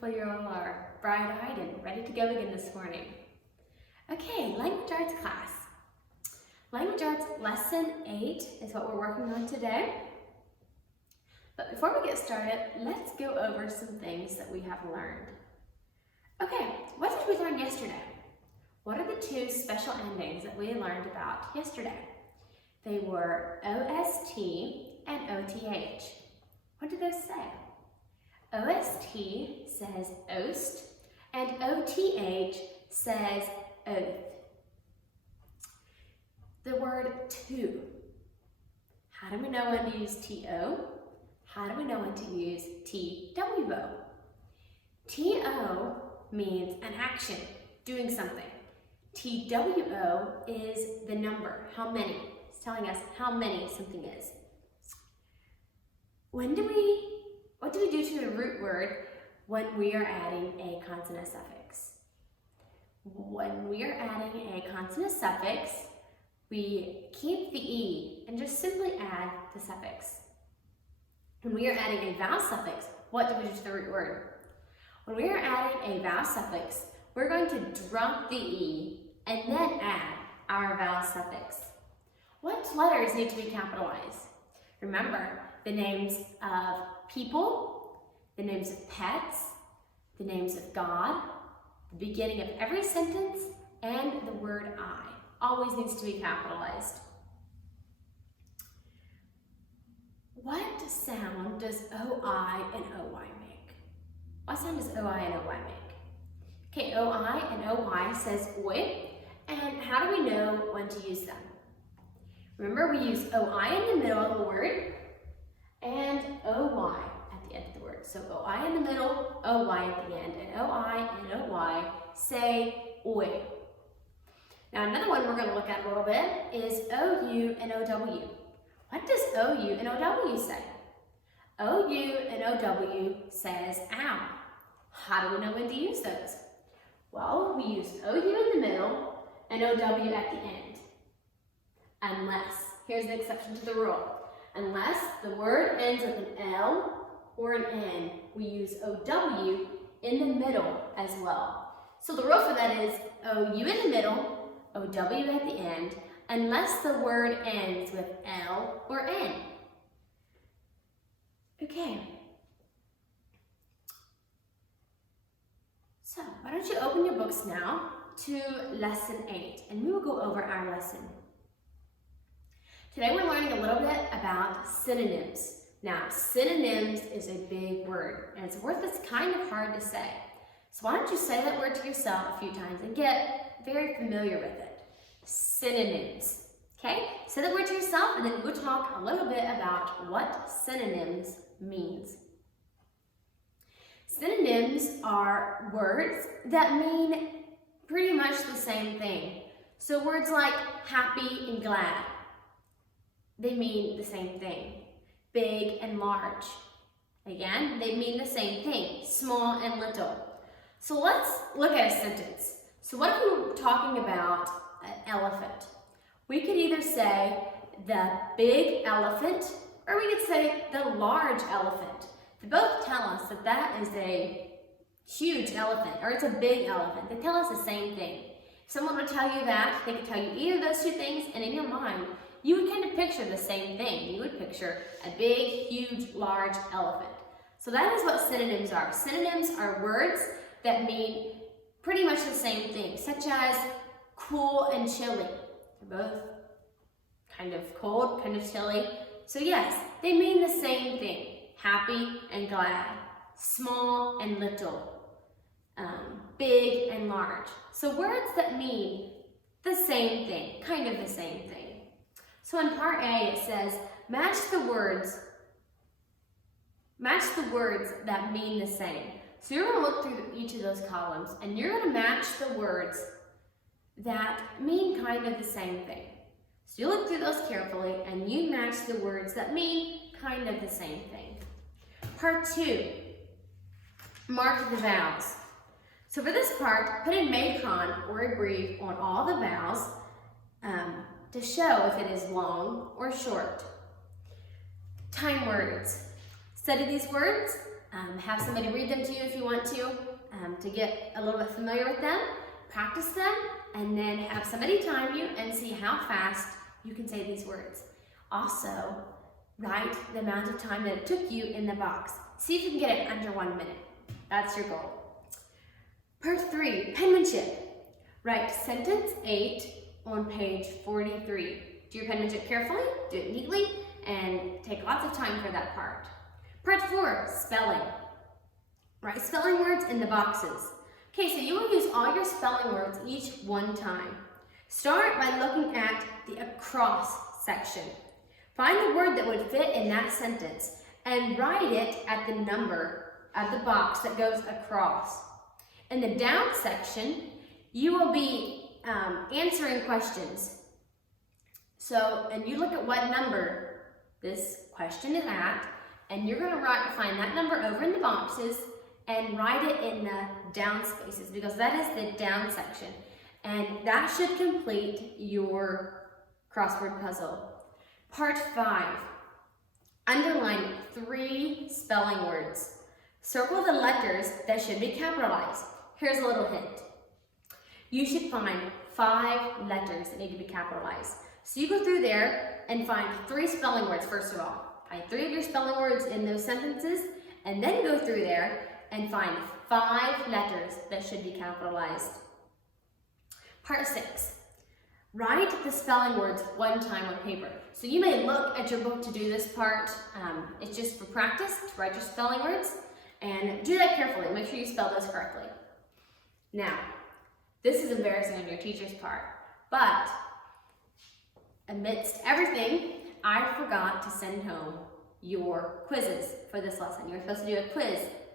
Hopefully you all are bright-eyed and ready to go again this morning. Okay, Language Arts class. Language Arts Lesson 8 is what we're working on today. But before we get started, let's go over some things that we have learned. Okay, what did we learn yesterday? What are the two special endings that we learned about yesterday? They were OST and OTH. What did those say? OST says ost, and OTH says oath. The word to. How do we know when to use TO? How do we know when to use TWO? TO means an action, doing something. TWO is the number, how many. It's telling us how many something is. What do we do to the root word when we are adding a consonant suffix? When we are adding a consonant suffix, we keep the E and just simply add the suffix. When we are adding a vowel suffix, what do we do to the root word? When we are adding a vowel suffix, we're going to drop the E and then add our vowel suffix. What letters need to be capitalized? Remember, the names of people, the names of pets, the names of God, the beginning of every sentence, and the word I always needs to be capitalized. What sound does OI and OY make? What sound does OI and OY make? Okay, OI and OY says oi, and how do we know when to use them? Remember, we use OI in the middle of the word and OY at the end of the word. So OI in the middle, OY at the end, and OI and OY say oi. Now another one we're going to look at a little bit is OU and OW. What does OU and OW say? OU and OW says ow. How do we know when to use those? Well, we use OU in the middle and OW at the end. Unless, here's the exception to the rule. Unless the word ends with an L or an N, we use OW in the middle as well. So the rule for that is OU in the middle, OW at the end, unless the word ends with L or N. Okay. So, why don't you open your books now to Lesson 8, and we will go over our lesson. Today we're learning a little bit about synonyms. Now, synonyms is a big word, and it's a word that's kind of hard to say. So why don't you say that word to yourself a few times and get very familiar with it. Synonyms. Okay? Say that word to yourself, and then we'll talk a little bit about what synonyms means. Synonyms are words that mean pretty much the same thing. So words like happy and glad, they mean the same thing. Big and large, again, they mean the same thing. Small and little. So let's look at a sentence. So what if we were talking about an elephant? We could either say the big elephant, or we could say the large elephant. They both tell us that that is a huge elephant, or it's a big elephant. They tell us the same thing. If someone would tell you that, they could tell you either of those two things, and in your mind, you would kind of picture the same thing. You would picture a big, huge, large elephant. So that is what synonyms are. Synonyms are words that mean pretty much the same thing, such as cool and chilly. They're both kind of cold, kind of chilly. So yes, they mean the same thing. Happy and glad, small and little, big and large. So words that mean the same thing, kind of the same thing. So in part A, it says, match the words that mean the same. So you're going to look through each of those columns, and you're going to match the words that mean kind of the same thing. So you look through those carefully, and you match the words that mean kind of the same thing. Part 2, mark the vowels. So for this part, put a macron or a brief on all the vowels to show if it is long or short. Time words. Study these words Have somebody read them to you if you want to get a little bit familiar with them. Practice them, and then have somebody time you and see how fast you can say these words. Also, write the amount of time that it took you in the box. See if you can get it under 1 minute. That's your goal. Part 3, penmanship. Write sentence 8 on page 43. Do your penmanship carefully, do it neatly, and take lots of time for that part. Part 4, spelling. Write spelling words in the boxes. Okay, so you will use all your spelling words each one time. Start by looking at the across section. Find the word that would fit in that sentence and write it at the number of the box that goes across. In the down section, you will be answering questions. And you look at what number this question is at, and you're going to find that number over in the boxes and write it in the down spaces, because that is the down section. And that should complete your crossword puzzle. Part 5, underline 3 spelling words. Circle the letters that should be capitalized. Here's a little hint. You should find 5 letters that need to be capitalized. So you go through there and find 3 spelling words first of all. Find 3 of your spelling words in those sentences, and then go through there and find 5 letters that should be capitalized. Part 6, write the spelling words one time on paper. So you may look at your book to do this part. It's just for practice to write your spelling words, and do that carefully. Make sure you spell those correctly. Now, this is embarrassing on your teacher's part, but amidst everything, I forgot to send home your quizzes for this lesson. You were supposed to do a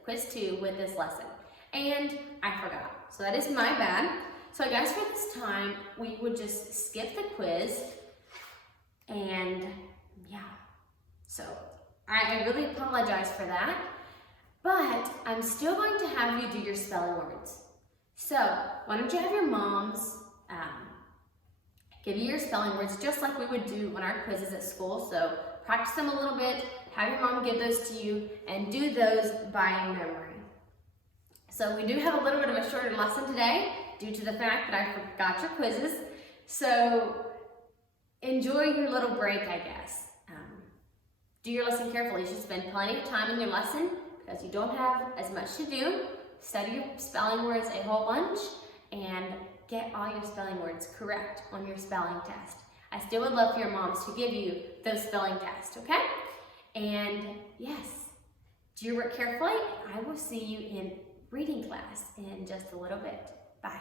quiz 2 with this lesson, and I forgot. So that is my bad. So I guess for this time, we would just skip the quiz, and yeah. So I really apologize for that, but I'm still going to have you do your spelling words. So why don't you have your moms give you your spelling words just like we would do on our quizzes at school. So practice them a little bit, have your mom give those to you, and do those by memory. So we do have a little bit of a shorter lesson today due to the fact that I forgot your quizzes. So enjoy your little break, I guess. Do your lesson carefully. You should spend plenty of time in your lesson because you don't have as much to do. Study your spelling words a whole bunch and get all your spelling words correct on your spelling test. I still would love for your moms to give you those spelling tests, okay? And yes, do your work carefully. I will see you in reading class in just a little bit. Bye.